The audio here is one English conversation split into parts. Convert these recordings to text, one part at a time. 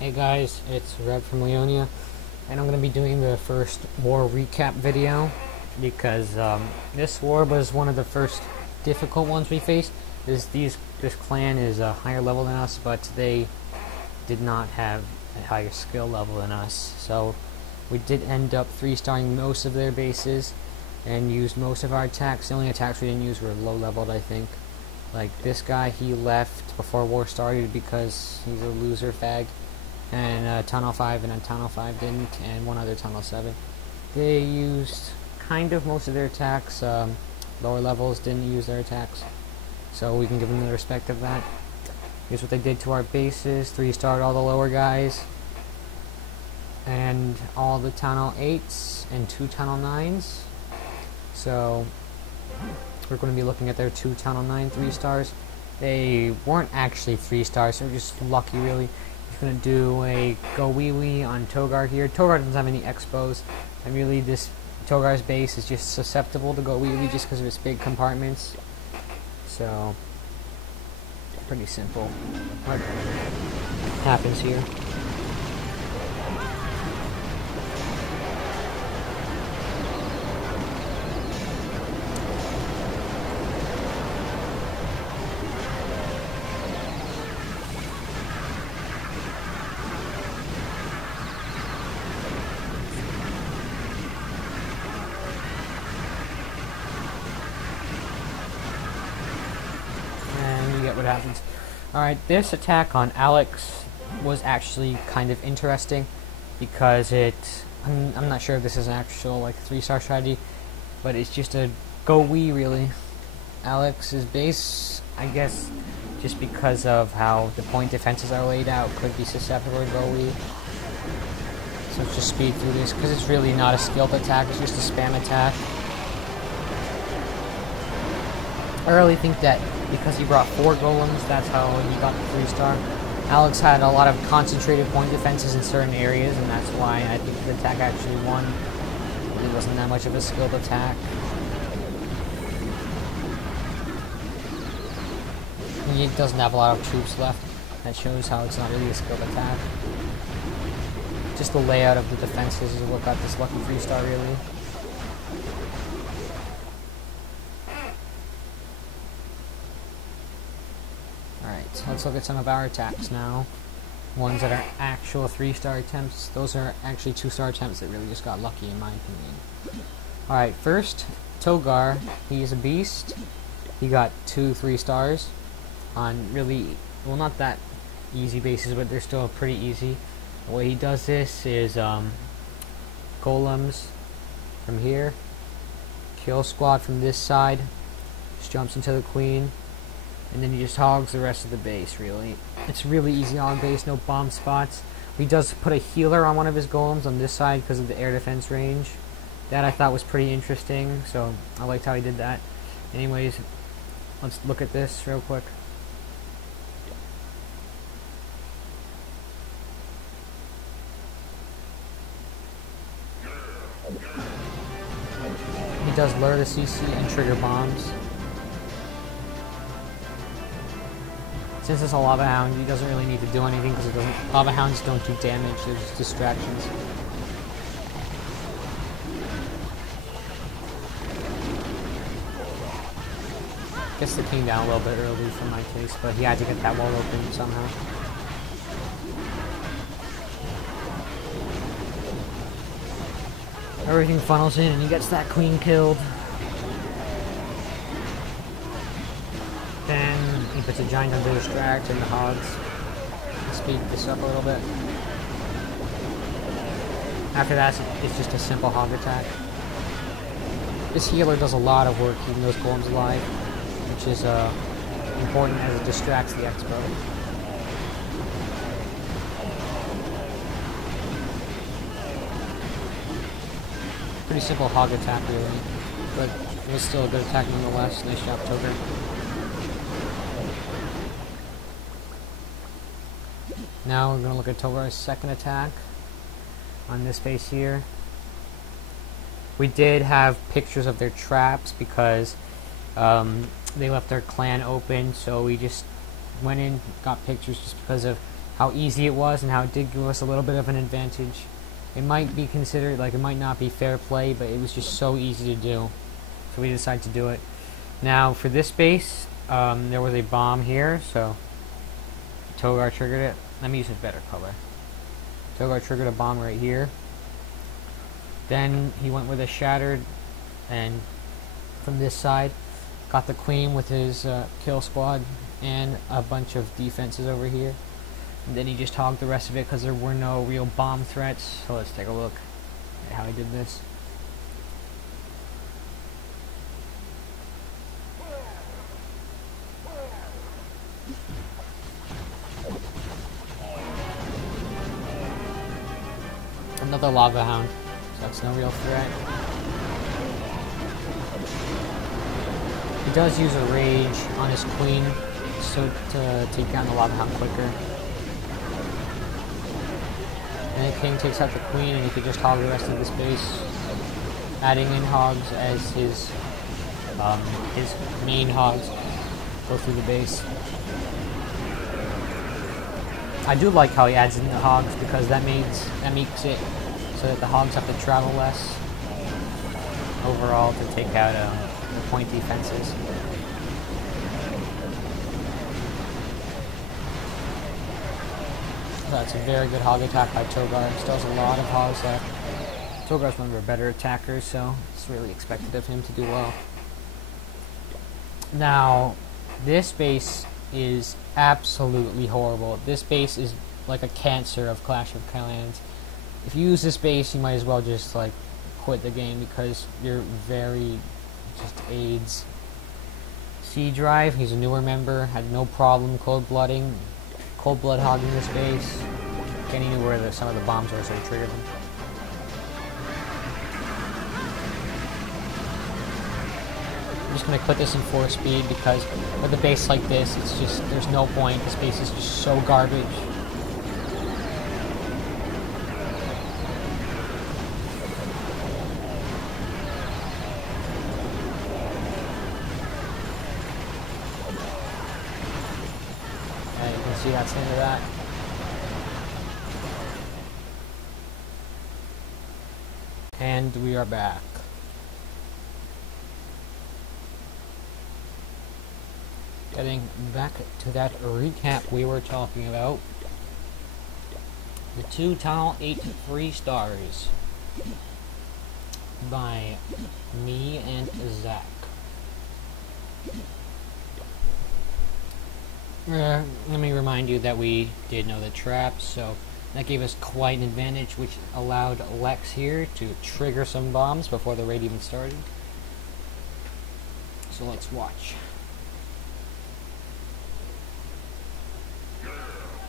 Hey guys, it's Red from Leonia, and I'm going to be doing the first war recap video because this war was one of the first difficult ones we faced. This clan is a higher level than us, but they did not have a higher skill level than us, so we did end up 3-starring most of their bases and used most of our attacks. The only attacks we didn't use were low leveled, I think. Like this guy, he left before war started because he's a loser fag. And Tunnel 5 and Tunnel 5 didn't, and one other Tunnel 7. They used kind of most of their attacks. Lower levels didn't use their attacks, so we can give them the respect of that. Here's what they did to our bases. 3-starred all the lower guys, and all the Tunnel 8s and 2 Tunnel 9s. So we're going to be looking at their 2 Tunnel 9 3-stars. They weren't actually 3-stars, they were just lucky, really. Going to do a go wee wee on Togar here. Togar doesn't have any expos, and really this Togar's base is just susceptible to go wee wee just because of its big compartments. So pretty simple. What happens here? What happens. Alright, this attack on Alex was actually kind of interesting because I'm not sure if this is an actual like 3-star strategy, but it's just a go wee really. Alex's base, I guess, just because of how the point defenses are laid out, could be susceptible to go wee. So let's just speed through this because it's really not a skilled attack, it's just a spam attack. I really think that because he brought 4 golems, that's how he got the 3-star. Alex had a lot of concentrated point defenses in certain areas, and that's why I think the attack actually won. It wasn't that much of a skilled attack. He doesn't have a lot of troops left. That shows how it's not really a skilled attack. Just the layout of the defenses is what got this lucky 3-star, really. Alright, let's look at some of our attacks now. Ones that are actual 3-star attempts. Those are actually 2-star attempts that really just got lucky, in my opinion. Alright, first, Togar. He's a beast. He got 2 3-stars on really, well, not that easy bases, but they're still pretty easy. The way he does this is golems from here, kill squad from this side, just jumps into the queen, and then he just hogs the rest of the base, really. It's really easy on base, no bomb spots. He does put a healer on one of his golems on this side because of the air defense range. That I thought was pretty interesting, so I liked how he did that. Anyways, let's look at this real quick. He does lure the CC and trigger bombs. Since it's a lava hound, he doesn't really need to do anything because lava hounds don't do damage, they're just distractions. Gets the king down a little bit early for my taste, but he had to get that wall open somehow. Everything funnels in and he gets that queen killed. Then he puts a giant under distract and the hogs. Speed this up a little bit. After that, it's just a simple hog attack. This healer does a lot of work keeping those golems alive, which is important as it distracts the expo. Pretty simple hog attack, really, but it was still a good attack nonetheless. Nice job, Togar. Now we're going to look at Togar's second attack on this base here. We did have pictures of their traps because they left their clan open, so we just went in, got pictures just because of how easy it was and how it did give us a little bit of an advantage. It might be considered, like, it might not be fair play, but it was just so easy to do. So we decided to do it. Now, for this base, there was a bomb here, so Togar triggered it. Let me use a better color. Togar triggered a bomb right here. Then he went with a shattered, and from this side, got the queen with his kill squad and a bunch of defenses over here. And then he just hogged the rest of it because there were no real bomb threats. So let's take a look at how he did this. Another lava hound, so that's no real threat. He does use a rage on his queen so to take down the lava hound quicker. And the king takes out the queen, and he could just hog the rest of this base, adding in hogs as his main hogs go through the base. I do like how he adds in the hogs because that makes it so that the hogs have to travel less overall to take out the point defenses. So that's a very good hog attack by Togar. Still has a lot of hogs left. Togar's one of our better attackers, so it's really expected of him to do well. Now, this base is absolutely horrible. This base is like a cancer of Clash of Clans. If you use this base, you might as well just like quit the game because you're very just AIDS. C Drive, he's a newer member, had no problem cold blood hogging this base. Again, he knew where some of the bombs were, so he triggered them. I'm just going to put this in 4 speed because with a base like this, it's just, there's no point. This base is just so garbage. And you can see that's the end of that. And we are back. Getting back to that recap we were talking about. The 2 Tunnel 8 free stars by me and Zach. Let me remind you that we did know the traps, so that gave us quite an advantage, which allowed Lex here to trigger some bombs before the raid even started. So let's watch.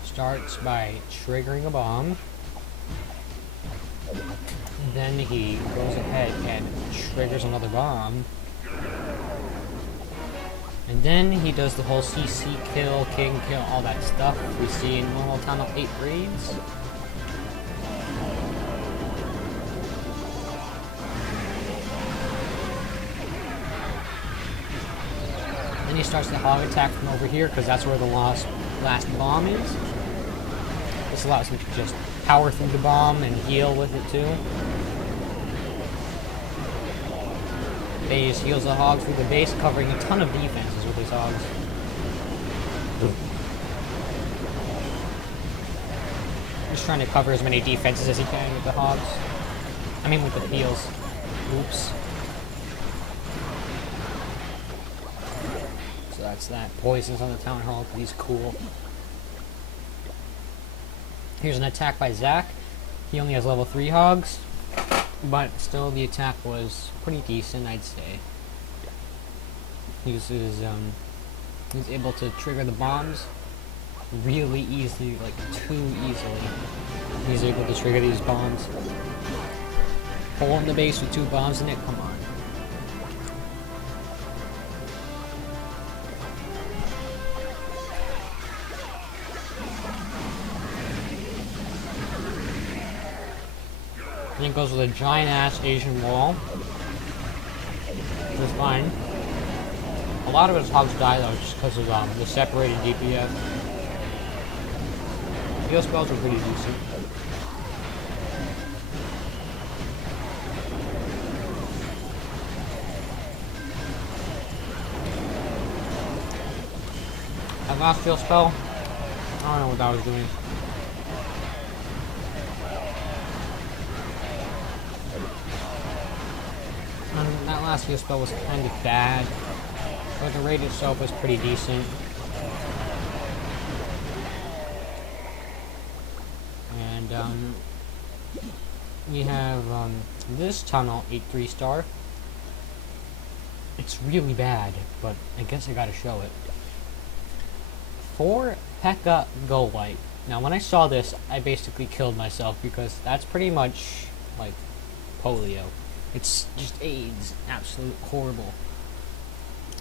Starts by triggering a bomb. Then he goes ahead and triggers another bomb. And then he does the whole CC kill, king kill, all that stuff we see in normal Tunnel 8 raids. Then he starts the hog attack from over here because that's where the last bomb is. This allows him to just power through the bomb and heal with it too. He just heals the hogs through the base, covering a ton of defenses with his hogs. Just trying to cover as many defenses as he can with the hogs. I mean with the heals. Oops. So that's that. Poisons on the town hall because he's cool. Here's an attack by Zach. He only has level 3 hogs, but still the attack was pretty decent, I'd say. He's able to trigger the bombs really easily, like too easily. He's able to trigger these bombs. Hole in the base with 2 bombs in it, come on. And it goes with a giant-ass Asian wall. Which is fine. A lot of his hogs die though, just because of the separated DPS. Heal spells were pretty decent. That last heal spell, I don't know what that was doing. That last heal spell was kind of bad, but the raid itself was pretty decent. And we have this tunnel 8 3-star. It's really bad, but I guess I gotta show it. 4 P.E.K.K.A. Go White. Now when I saw this, I basically killed myself because that's pretty much like polio. It's just AIDS. Absolute horrible.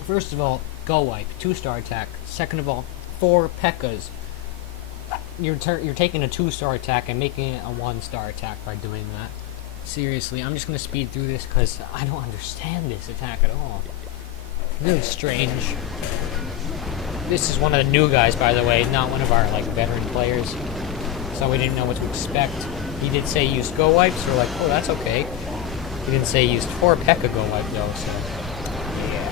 First of all, Go Wipe, 2-star attack. Second of all, 4 P.E.K.K.A.s. You're taking a 2-star attack and making it a 1-star attack by doing that. Seriously, I'm just gonna speed through this because I don't understand this attack at all. Really strange. This is one of the new guys, by the way, not one of our like veteran players. So we didn't know what to expect. He did say use Go Wipe, so we're like, oh, that's okay. He didn't say he used 4 P.E.K.K.A. Go Wipe though, so yeah.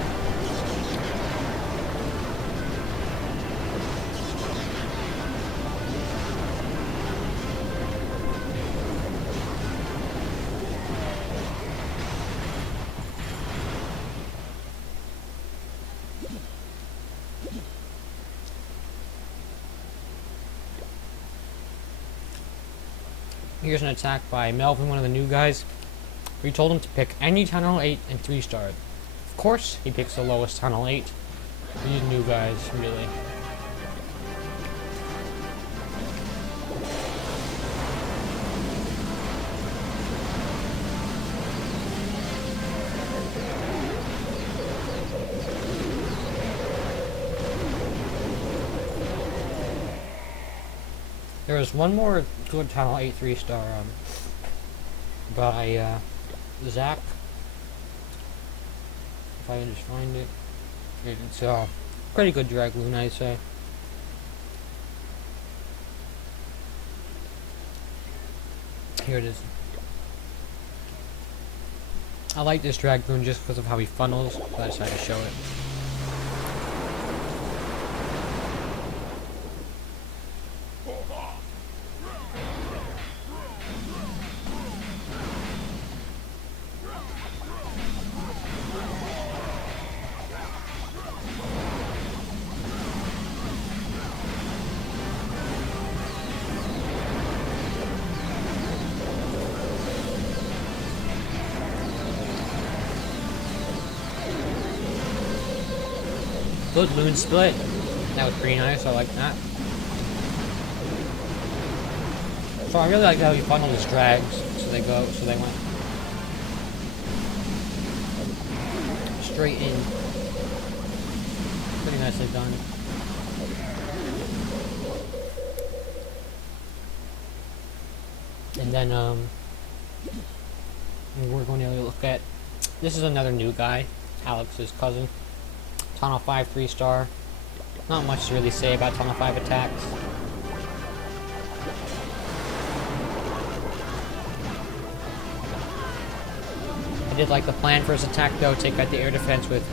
Here's an attack by Melvin, one of the new guys. We told him to pick any Tunnel 8 and 3-star. Of course, he picks the lowest Tunnel 8. These new guys, really. There was one more good Tunnel 8 3-star by Zach. If I can just find it. It's pretty good Dragoon, I'd say. Here it is. I like this Dragoon just because of how he funnels, so I decided to show it. Good loon split. That was pretty nice. I like that. So I really like how he funneled his drags. So they went straight in. Pretty nicely done. And then we're going to look at, this is another new guy, Alex's cousin. Tunnel 5 3-star. Not much to really say about Tunnel 5 attacks. I did like the plan for his attack though, take out the air defense with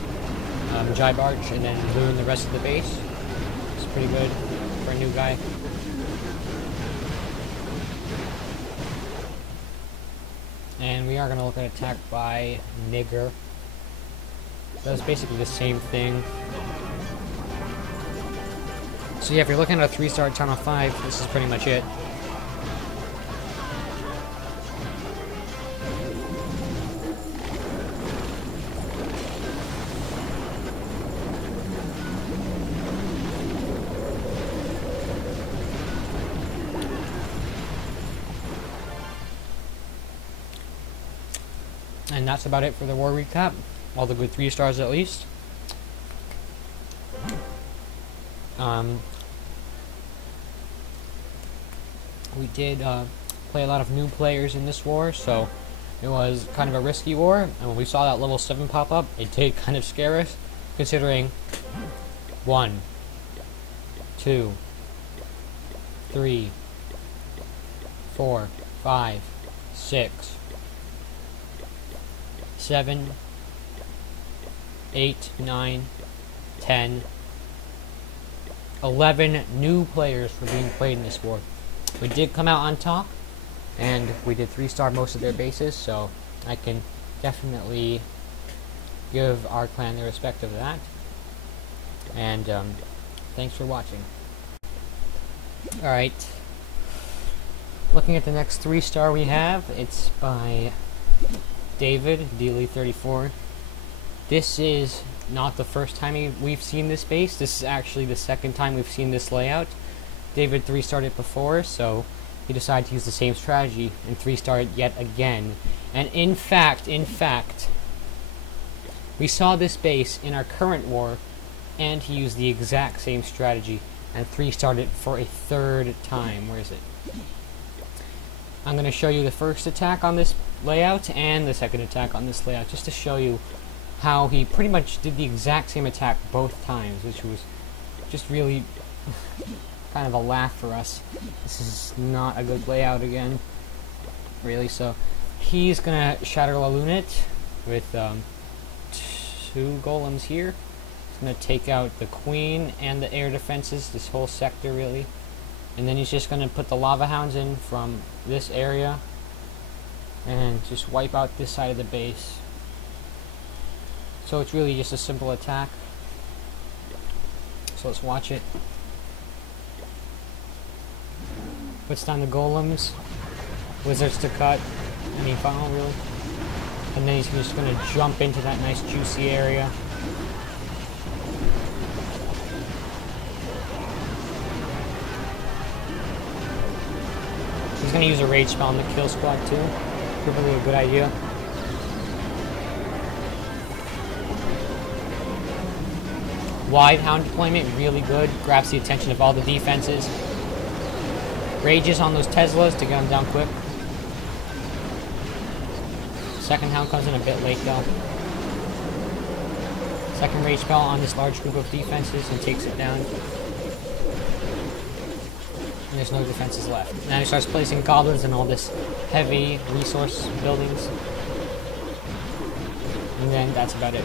Jibe Arch and then ruin the rest of the base. It's pretty good for a new guy. And we are going to look at attack by Nigger. That's basically the same thing. So yeah, if you're looking at a 3-star Tunnel 5, this is pretty much it. And that's about it for the war recap. All the good 3-stars at least. We did play a lot of new players in this war, so it was kind of a risky war. And when we saw that level 7 pop up, it did kind of scare us, considering 1, 2, 3, 4, 5, 6, 7, 8, 9, 10, 11 new players were being played in this war. We did come out on top, and we did 3-star most of their bases, so I can definitely give our clan the respect of that. And thanks for watching. Alright, looking at the next 3-star we have, it's by David, Dealey34. This is not the first time we've seen this base. This is actually the second time we've seen this layout. David 3-starred it before, so he decided to use the same strategy and 3-star it yet again. And in fact, we saw this base in our current war, and he used the exact same strategy and 3-starred it for a third time. Where is it? I'm going to show you the first attack on this layout and the second attack on this layout, just to show you how he pretty much did the exact same attack both times, which was just really kind of a laugh for us. This is not a good layout again, really. So he's gonna shatter Lalunit with 2 golems here. He's gonna take out the queen and the air defenses, this whole sector really, and then he's just gonna put the lava hounds in from this area and just wipe out this side of the base. So it's really just a simple attack. So let's watch it. Puts down the golems, wizards to cut, funnel really. And then he's just going to jump into that nice juicy area. He's going to use a rage spell on the kill squad too. Probably a good idea. Wide hound deployment, really good. Grabs the attention of all the defenses. Rages on those Teslas to get them down quick. Second hound comes in a bit late though. Second rage spell on this large group of defenses and takes it down. And there's no defenses left. Now he starts placing goblins in all this heavy resource buildings. And then that's about it.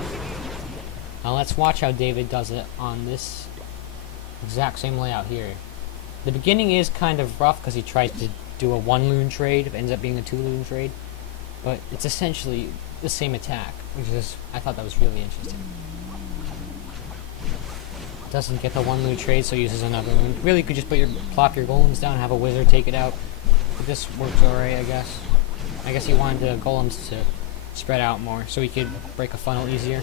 Now let's watch how David does it on this exact same layout here. The beginning is kind of rough because he tries to do a 1 loon trade, it ends up being a 2 loon trade, but it's essentially the same attack, which is, I thought that was really interesting. Doesn't get the 1 loon trade, so uses another loon. Really, you could just plop your golems down, have a wizard take it out. But this works alright, I guess. I guess he wanted the golems to spread out more, so he could break a funnel easier.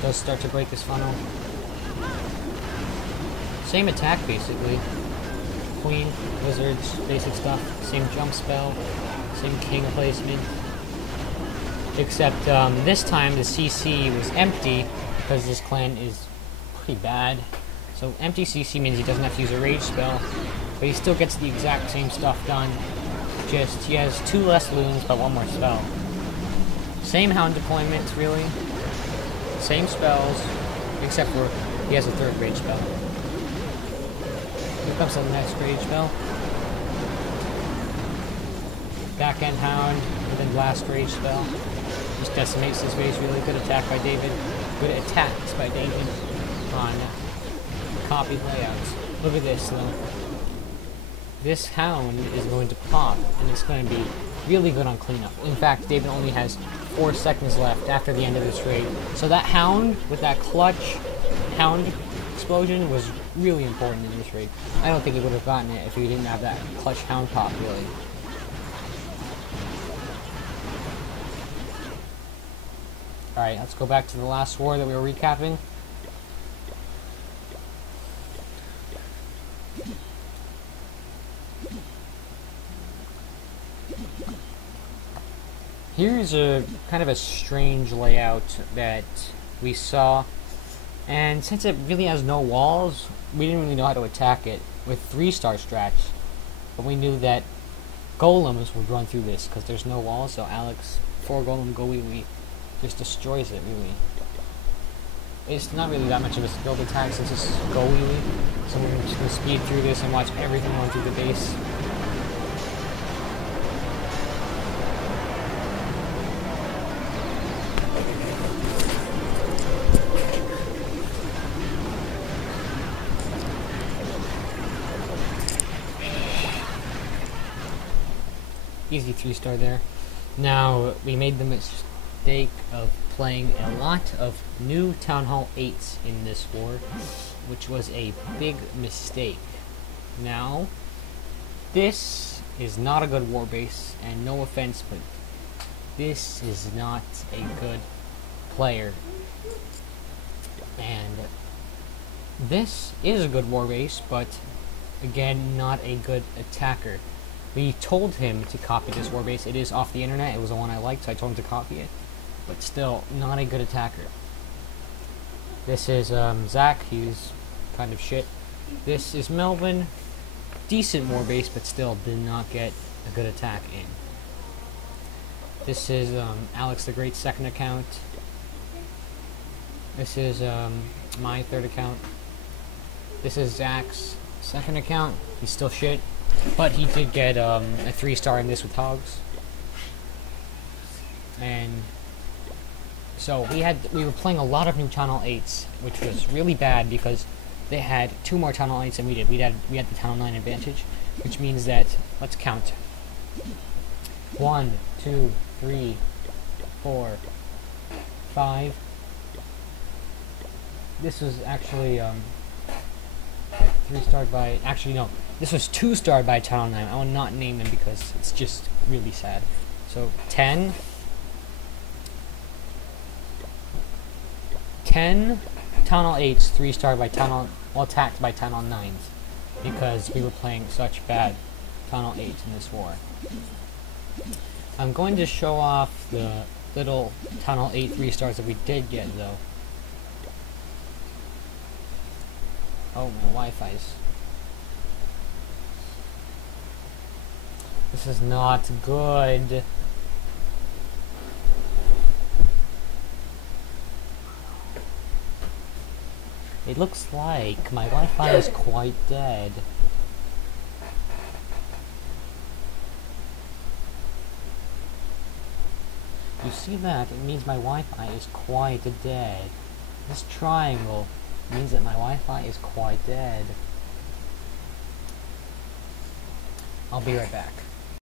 Does start to break this funnel. Same attack basically. Queen, wizards, basic stuff. Same jump spell, same king placement. Except this time the CC was empty because this clan is pretty bad. So empty CC means he doesn't have to use a rage spell, but he still gets the exact same stuff done. Just he has 2 less loons but 1 more spell. Same hound deployment really. Same spells, except for he has a 3rd rage spell. Here comes the next rage spell. Backhand hound, and then last rage spell. Just decimates this base. Really good attack by David. Good attacks by David on copied layouts. Look at this though. This hound is going to pop, and it's going to be really good on cleanup. In fact, David only has 4 seconds left after the end of this raid. So that hound, with that clutch hound explosion, was really important in this raid. I don't think he would have gotten it if he didn't have that clutch hound pop, really. Alright, let's go back to the last war that we were recapping. Here's a kind of a strange layout that we saw, and since it really has no walls, we didn't really know how to attack it with 3-star strats, but we knew that golems would run through this because there's no walls, so Alex 4 golem go wee wee just destroys it really. it's not really that much of a skilled attack since it's go wheelie. So we're just going to speed through this and watch everything run through the base. Easy 3-star there. Now, we made the mistake of playing a lot of new Town Hall 8s in this war, which was a big mistake. Now, this is not a good war base, and no offense, but this is not a good player. And this is a good war base, but again, not a good attacker. We told him to copy this war base. It is off the internet. It was the one I liked, so I told him to copy it. But still, not a good attacker. This is Zach. He's kind of shit. This is Melvin. Decent war base, but still did not get a good attack in. This is Alex the Great's second account. This is my third account. This is Zach's second account. He's still shit. But he did get a 3-star in this with hogs. And so we were playing a lot of new Channel 8s, which was really bad because they had 2 more Channel 8s than we did. We had the Channel 9 advantage, which means that, let's count. 1, 2, 3, 4, 5. This was actually 3-starred by, actually no, this was 2-starred by Channel 9. I will not name them because it's just really sad. So 10 Channel 8s 3-starred by Channel, well, attacked by Channel 9s because we were playing such bad Channel 8s in this war. I'm going to show off the little Channel 8 3-stars that we did get though. Oh, my Wi-Fi's. This is not good. It looks like my Wi-Fi is quite dead. You see that? It means my Wi-Fi is quite dead. This triangle means that my Wi-Fi is quite dead. I'll be right back.